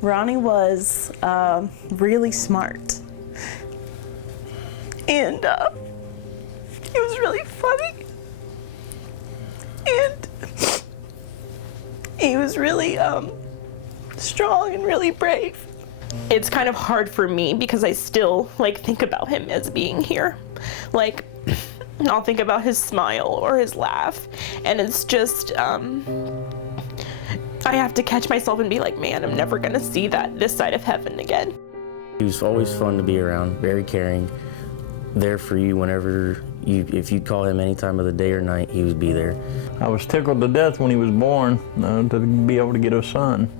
Ronnie was really smart, and he was really funny, and he was really strong and really brave. It's kind of hard for me because I still think about him as being here. I'll think about his smile or his laugh, and it's just I have to catch myself and be like, man, I'm never gonna see this side of heaven again. He was always fun to be around, very caring, there for you whenever if you call him any time of the day or night, he would be there. I was tickled to death when he was born to be able to get a son.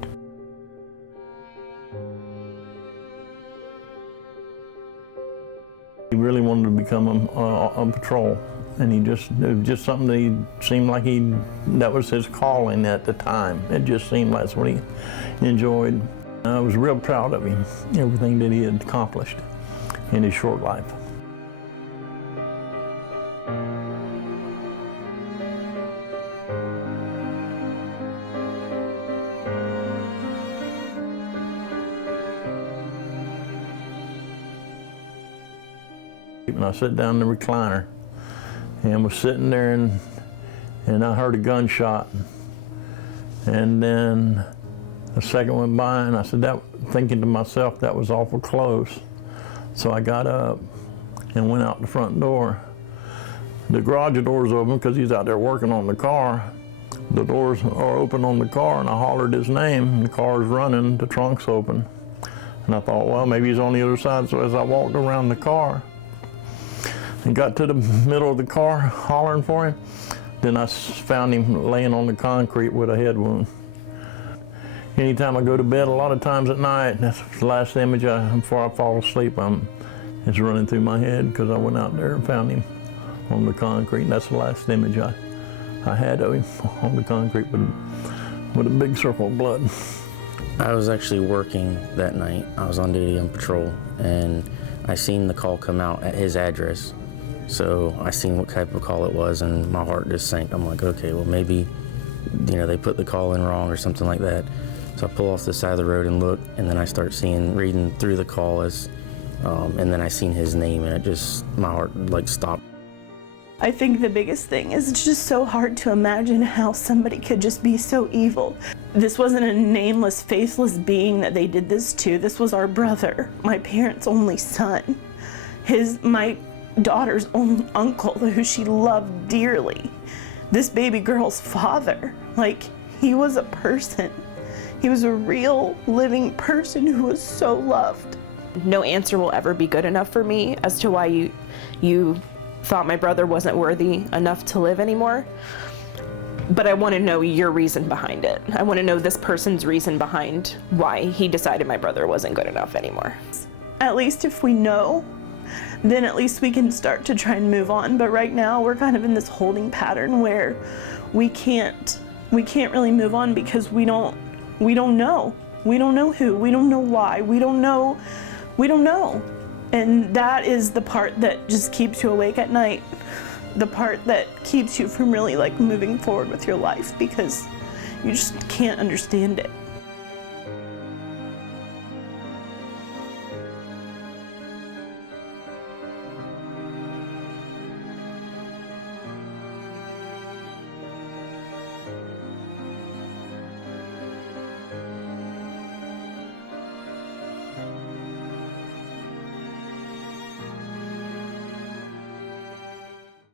He really wanted to become a patrol, and it was just something that he seemed like that was his calling at the time. It just seemed like that's what he enjoyed. I was real proud of him, everything that he had accomplished in his short life. And I sat down in the recliner and was sitting there, and I heard a gunshot. And then a second went by, and I said, thinking to myself, that was awful close. So I got up and went out the front door. The garage door's open because he's out there working on the car. The doors are open on the car, and I hollered his name, and the car's running, the trunk's open. And I thought, well, maybe he's on the other side. So as I walked around the car and got to the middle of the car hollering for him, then I found him laying on the concrete with a head wound. Anytime I go to bed, a lot of times at night, that's the last image before I fall asleep, it's running through my head because I went out there and found him on the concrete. And that's the last image I had of him on the concrete with a big circle of blood. I was actually working that night. I was on duty on patrol, and I seen the call come out at his address. So I seen what type of call it was, and my heart just sank. I'm like, okay, well maybe, they put the call in wrong or something like that. So I pull off the side of the road and look, and then I start reading through the call and then I seen his name, and my heart stopped. I think the biggest thing is it's just so hard to imagine how somebody could just be so evil. This wasn't a nameless, faceless being that they did this to. This was our brother, my parents' only son, my daughter's own uncle, who she loved dearly, this baby girl's father. He was a person. He was a real living person who was so loved. No answer will ever be good enough for me as to why you thought my brother wasn't worthy enough to live anymore. But I want to know your reason behind it. I want to know this person's reason behind why he decided my brother wasn't good enough anymore. At least if we know, then at least we can start to try and move on. But right now we're kind of in this holding pattern where we can't really move on because we don't know. We don't know who, we don't know why, we don't know. And that is the part that just keeps you awake at night. The part that keeps you from really moving forward with your life, because you just can't understand it.